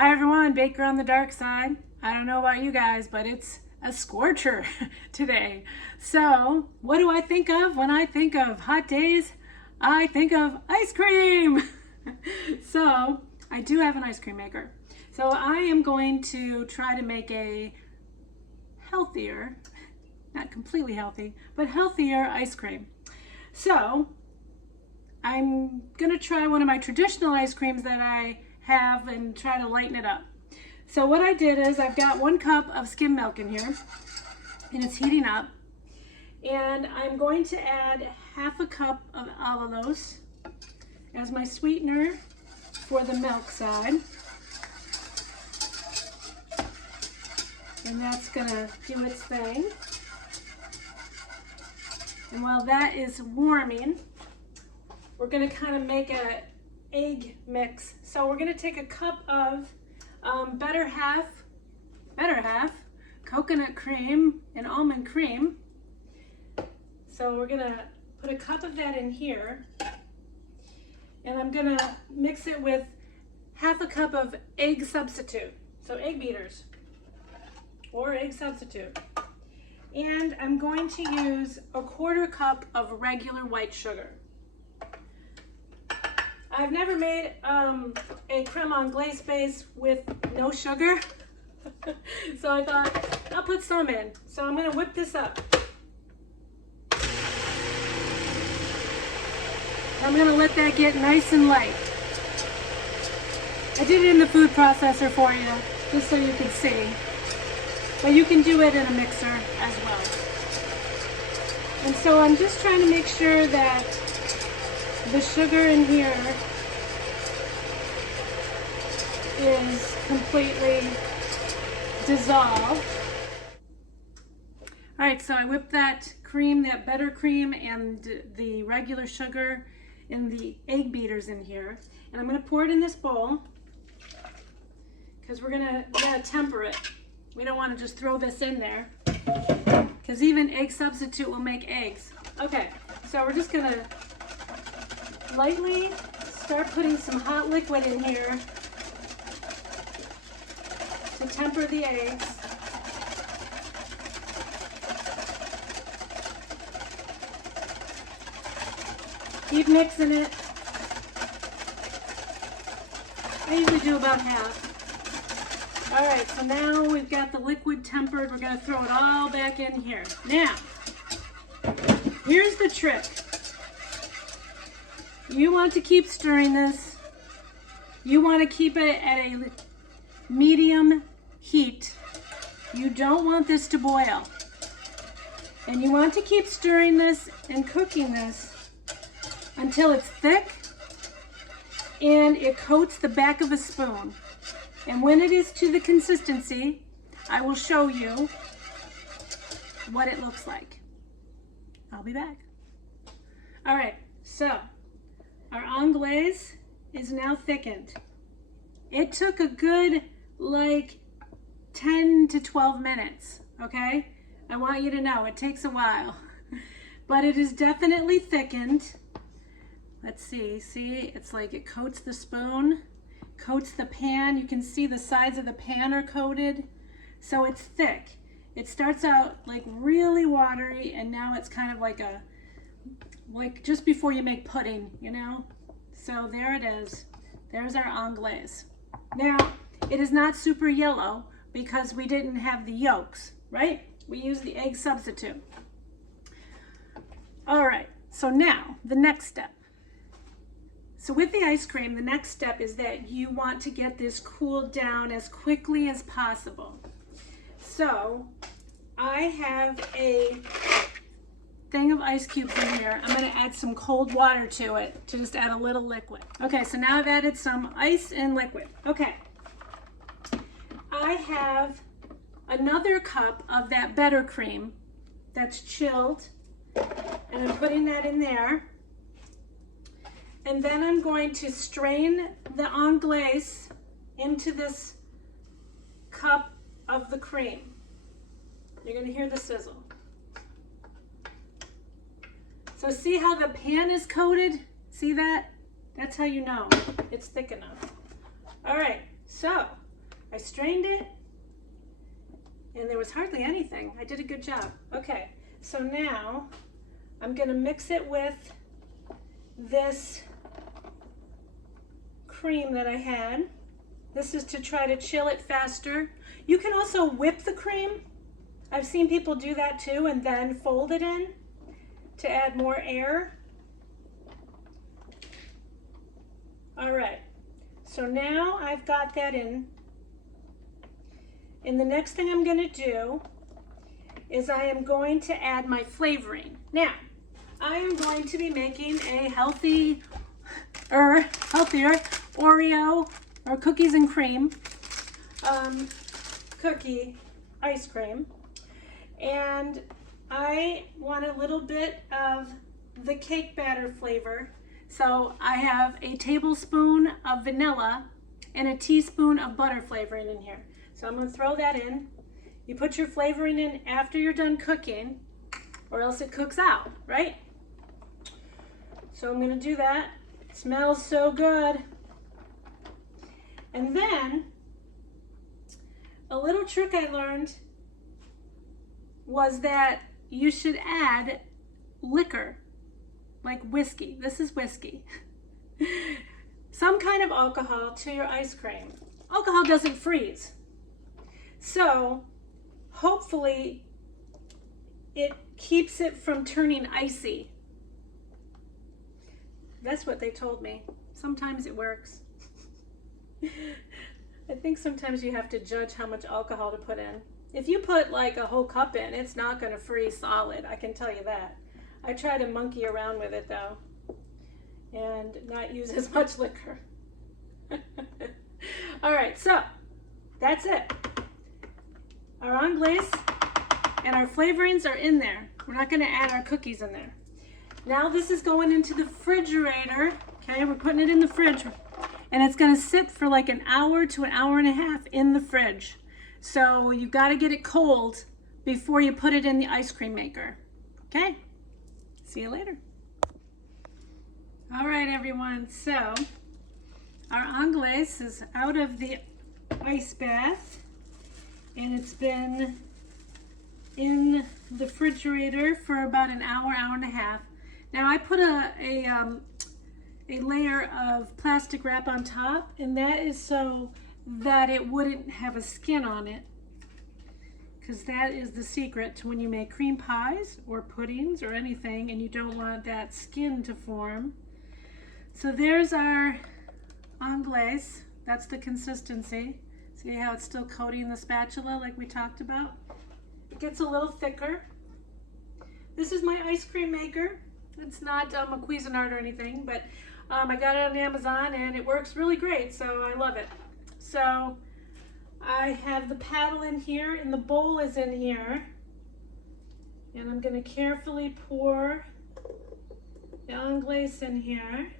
Hi everyone, Baker on the dark side. I don't know about you guys, but it's a scorcher today. So what do I think of when I think of hot days? I think of ice cream. So I do have an ice cream maker. So I am going to try to make a healthier, not completely healthy, but healthier ice cream. So I'm gonna try one of my traditional ice creams that I have and try to lighten it up. So what I did is I've got 1 cup of skim milk in here and it's heating up, and I'm going to add half a cup of allulose as my sweetener for the milk side, and that's gonna do its thing. And while that is warming, we're gonna kind of make a egg mix. So we're gonna take a cup of better half coconut cream and almond cream. So we're gonna put a cup of that in here, and I'm gonna mix it with half a cup of egg substitute, so egg beaters or egg substitute. And I'm going to use a 1/4 cup of regular white sugar. I've never made a creme anglaise base with no sugar, so I thought I'll put some in. So I'm gonna whip this up. I'm gonna let that get nice and light. I did it in the food processor for you, just so you can see. But you can do it in a mixer as well. And so I'm just trying to make sure that the sugar in here is completely dissolved. All right, so I whipped that cream, that better cream, and the regular sugar and the egg beaters in here. And I'm gonna pour it in this bowl because we're gonna temper it. We don't wanna just throw this in there because even egg substitute will make eggs. Okay, so we're just gonna lightly start putting some hot liquid in here to temper the eggs. Keep mixing it. I usually do about half. All right, so now we've got the liquid tempered. We're gonna throw it all back in here. Now, here's the trick. You want to keep stirring this. You want to keep it at a medium heat. You don't want this to boil. And you want to keep stirring this and cooking this until it's thick and it coats the back of a spoon. And when it is to the consistency, I will show you what it looks like. I'll be back. All right, so our anglaise is now thickened. It took a good like 10 to 12 minutes, okay? I want you to know it takes a while, but it is definitely thickened. Let's see, it's like it coats the spoon, coats the pan. You can see the sides of the pan are coated, so it's thick. It starts out like really watery, and now it's kind of like just before you make pudding, you know? So there it is. There's our anglaise. Now, it is not super yellow because we didn't have the yolks, right? We used the egg substitute. All right, so now the next step. So with the ice cream, the next step is that you want to get this cooled down as quickly as possible. So I have a thing of ice cubes in here. I'm gonna add some cold water to it to just add a little liquid. Okay, so now I've added some ice and liquid. Okay, I have another cup of that better cream that's chilled, and I'm putting that in there. And then I'm going to strain the anglaise into this cup of the cream. You're gonna hear the sizzle. So see how the pan is coated? See that? That's how you know it's thick enough. All right, so I strained it, and there was hardly anything. I did a good job. Okay, so now I'm gonna mix it with this cream that I had. This is to try to chill it faster. You can also whip the cream. I've seen people do that too, and then fold it in to add more air. All right, so now I've got that in. And the next thing I'm gonna do is I am going to add my flavoring. Now, I am going to be making a healthier Oreo or cookies and cream cookie ice cream. And I want a little bit of the cake batter flavor. So I have a tablespoon of vanilla and a teaspoon of butter flavoring in here. So I'm gonna throw that in. You put your flavoring in after you're done cooking, or else it cooks out, right? So I'm gonna do that. It smells so good. And then, a little trick I learned was that you should add liquor, like whiskey. This is whiskey. Some kind of alcohol to your ice cream. Alcohol doesn't freeze. So, hopefully, it keeps it from turning icy. That's what they told me. Sometimes it works. I think sometimes you have to judge how much alcohol to put in. If you put like a whole cup in, it's not going to freeze solid, I can tell you that. I try to monkey around with it though, and not use as much liquor. All right, so that's it. Our anglaise and our flavorings are in there. We're not going to add our cookies in there. Now this is going into the refrigerator. Okay, we're putting it in the fridge, and it's going to sit for like an hour to an hour and a half in the fridge. So you got to get it cold before you put it in the ice cream maker. Okay, see you later. All right, everyone. So our anglaise is out of the ice bath, and it's been in the refrigerator for about an hour, hour and a half. Now I put a layer of plastic wrap on top, and that is so that it wouldn't have a skin on it, because that is the secret to when you make cream pies or puddings or anything, and you don't want that skin to form. So there's our anglaise. That's the consistency. See how it's still coating the spatula like we talked about? It gets a little thicker. This is my ice cream maker. It's not a Cuisinart or anything, but I got it on Amazon and it works really great, so I love it. So I have the paddle in here and the bowl is in here, and I'm going to carefully pour the anglaise in here.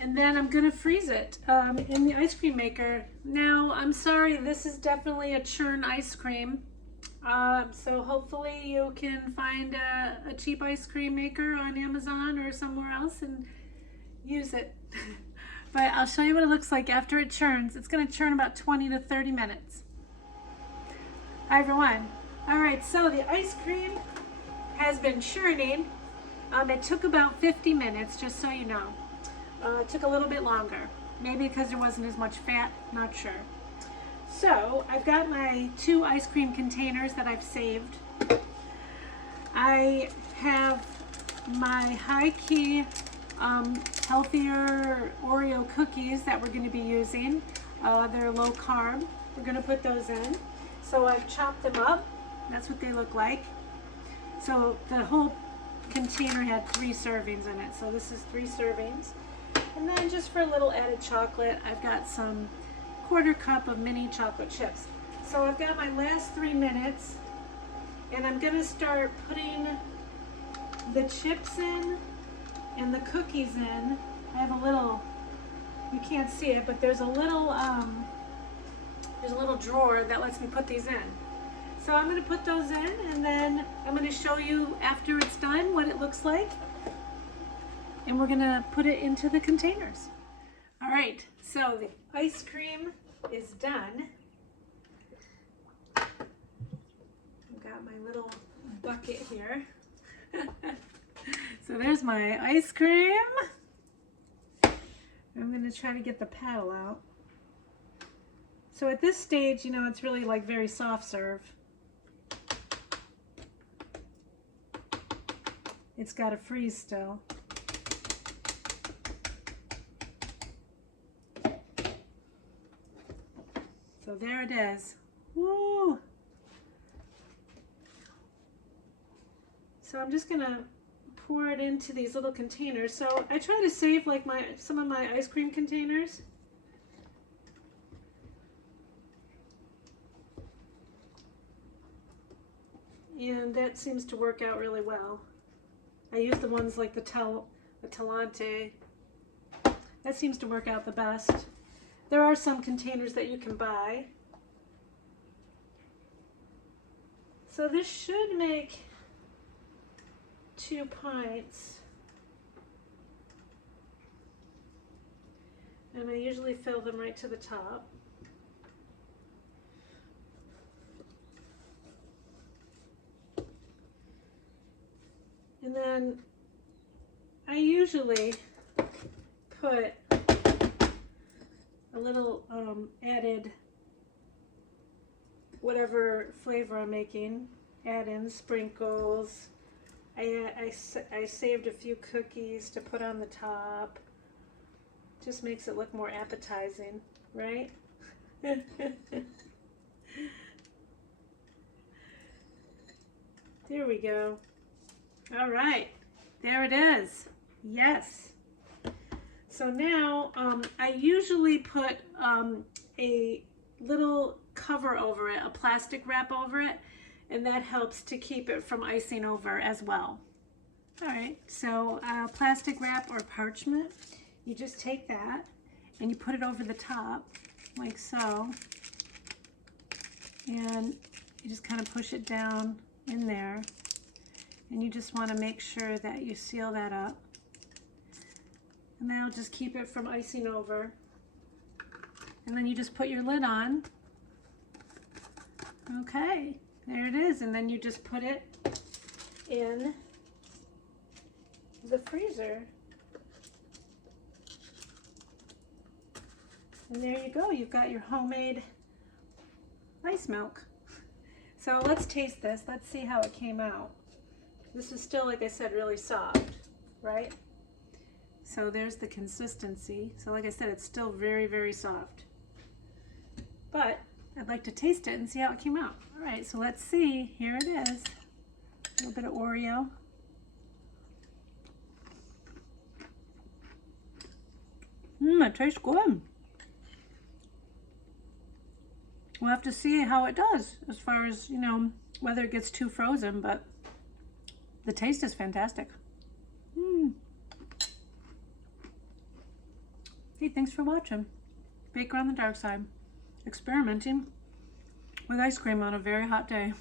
And then I'm going to freeze it in the ice cream maker. Now, I'm sorry, this is definitely a churn ice cream. So hopefully you can find a cheap ice cream maker on Amazon or somewhere else and use it. But I'll show you what it looks like after it churns. It's going to churn about 20 to 30 minutes. Hi, everyone. All right, so the ice cream has been churning. It took about 50 minutes, just so you know. It took a little bit longer, maybe because there wasn't as much fat, not sure. So I've got my 2 ice cream containers that I've saved. I have my high-key healthier Oreo cookies that we're going to be using. They're low carb. We're going to put those in. So I've chopped them up. That's what they look like. So the whole container had 3 servings in it. So this is 3 servings. And then just for a little added chocolate, I've got some 1/4 cup of mini chocolate chips. So I've got my last 3 minutes, and I'm going to start putting the chips in and the cookies in. I have a little, you can't see it, but there's a little drawer that lets me put these in. So I'm going to put those in, and then I'm going to show you after it's done what it looks like. and we're gonna put it into the containers. All right, so the ice cream is done. I've got my little bucket here. So there's my ice cream. I'm gonna try to get the paddle out. So at this stage, you know, it's really like very soft serve. It's got to freeze still. So there it is. Woo! So I'm just gonna pour it into these little containers. So I try to save like some of my ice cream containers. And that seems to work out really well. I use the ones like the Talante. That seems to work out the best. There are some containers that you can buy. So this should make 2 pints. And I usually fill them right to the top. And then I usually put a little added whatever flavor I'm making, add in sprinkles. I saved a few cookies to put on the top. Just makes it look more appetizing, right? There we go. All right, there it is. Yes. So now I usually put a little cover over it, a plastic wrap over it, and that helps to keep it from icing over as well. All right, so plastic wrap or parchment, you just take that and you put it over the top like so, and you just kind of push it down in there, and you just want to make sure that you seal that up, and that'll just keep it from icing over. And then you just put your lid on. Okay, there it is, and then you just put it in the freezer. And there you go, you've got your homemade ice milk. So let's taste this. Let's see how it came out. This is still, like I said, really soft, right? So there's the consistency. So like I said, it's still very, very soft. But I'd like to taste it and see how it came out. All right, so let's see. Here it is. A little bit of Oreo. It tastes good. We'll have to see how it does as far as, you know, whether it gets too frozen, but the taste is fantastic. Hey, thanks for watching. Baker on the Dark Side. Experimenting with ice cream on a very hot day.